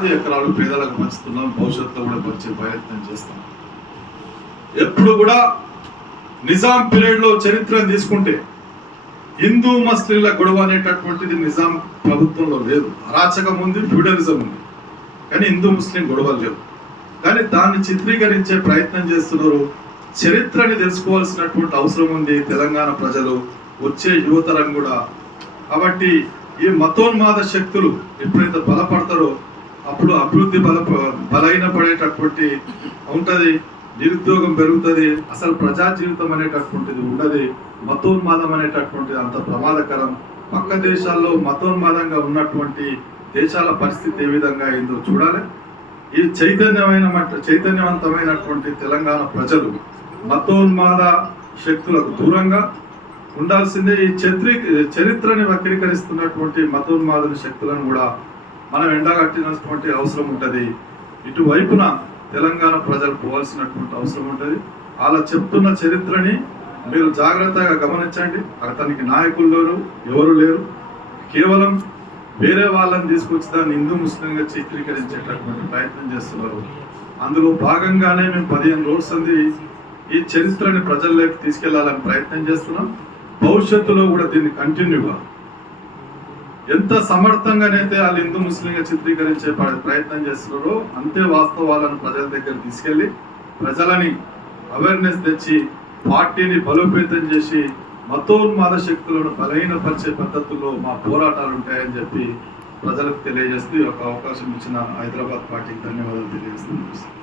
వేలాది ఎకరాలు పేదలకు పంచుతున్నాం. భవిష్యత్తులో కూడా పంచే ప్రయత్నం చేస్తాం. ఎప్పుడు కూడా నిజాం పీరియడ్లో చరిత్రను తీసుకుంటే హిందూ ముస్లింల గొడవ అనేటటువంటిది నిజాం ప్రభుత్వంలో లేదు. అరాచకం ఉంది ఫ్యూడలిజం ఉంది. కానీ హిందూ ముస్లిం గొడవలు లేవు. కానీ దాన్ని చిత్రీకరించే ప్రయత్నం చేస్తున్నారు. చరిత్రని తెలుసుకోవాల్సినటువంటి అవసరం ఉంది తెలంగాణ ప్రజలు వచ్చే యువతరం కూడా. కాబట్టి ఈ మతోన్మాద శక్తులు ఎప్పుడైతే బలపడతారో అప్పుడు అభివృద్ధి బల బలహీన పడేటటువంటి ఉంటది నిరుద్యోగం పెరుగుతుంది అసలు ప్రజా జీవితం అనేటటువంటిది ఉండదు మతోన్మాదం అనేటటువంటిది అంత ప్రమాదకరం. పక్క దేశాల్లో మతోన్మాదంగా ఉన్నటువంటి దేశాల పరిస్థితి ఏ విధంగా అయిందో చూడాలి. ఈ చైతన్యమైన చైతన్యవంతమైనటువంటి తెలంగాణ ప్రజలు మతోన్మాద శక్తులకు దూరంగా ఉండాల్సిందే. ఈ చరిత్ర చరిత్రని వక్రీకరిస్తున్నటువంటి మతోన్మాద శక్తులను కూడా మనం ఎండగట్టినటువంటి అవసరం ఉంటుంది. ఇటువైపున తెలంగాణ ప్రజలు పోవాల్సినటువంటి అవసరం ఉంటుంది. అలా చెప్తున్న చరిత్రని మీరు జాగ్రత్తగా గమనించండి. అతనికి నాయకులు లేరు ఎవరు లేరు. కేవలం వేరే వాళ్ళని తీసుకొచ్చి దాన్ని హిందూ ముస్లింగా చిత్రీకరించేటటువంటి ప్రయత్నం చేస్తున్నారు. అందులో భాగంగానే మేము పదిహేను రోజులు అంది ఈ చరిత్రని ప్రజల్లోకి తీసుకెళ్ళాలని ప్రయత్నం చేస్తున్నాం. భవిష్యత్తులో కూడా దీన్ని కంటిన్యూగా ఎంత సమర్థంగానైతే వాళ్ళు హిందూ ముస్లింగా చిత్రీకరించే ప్రయత్నం చేస్తున్నారో అంతే వాస్తవాలను ప్రజల దగ్గర తీసుకెళ్ళి ప్రజలని అవేర్నెస్ తెచ్చి పార్టీని బలోపేతం చేసి మతోన్మాద శక్తులను బలహీనపరిచే పద్ధతుల్లో మా పోరాటాలు ఉంటాయని చెప్పి ప్రజలకు తెలియజేస్తూ ఈ యొక్క అవకాశం ఇచ్చిన హైదరాబాద్ పార్టీకి ధన్యవాదాలు తెలియజేస్తున్నాను.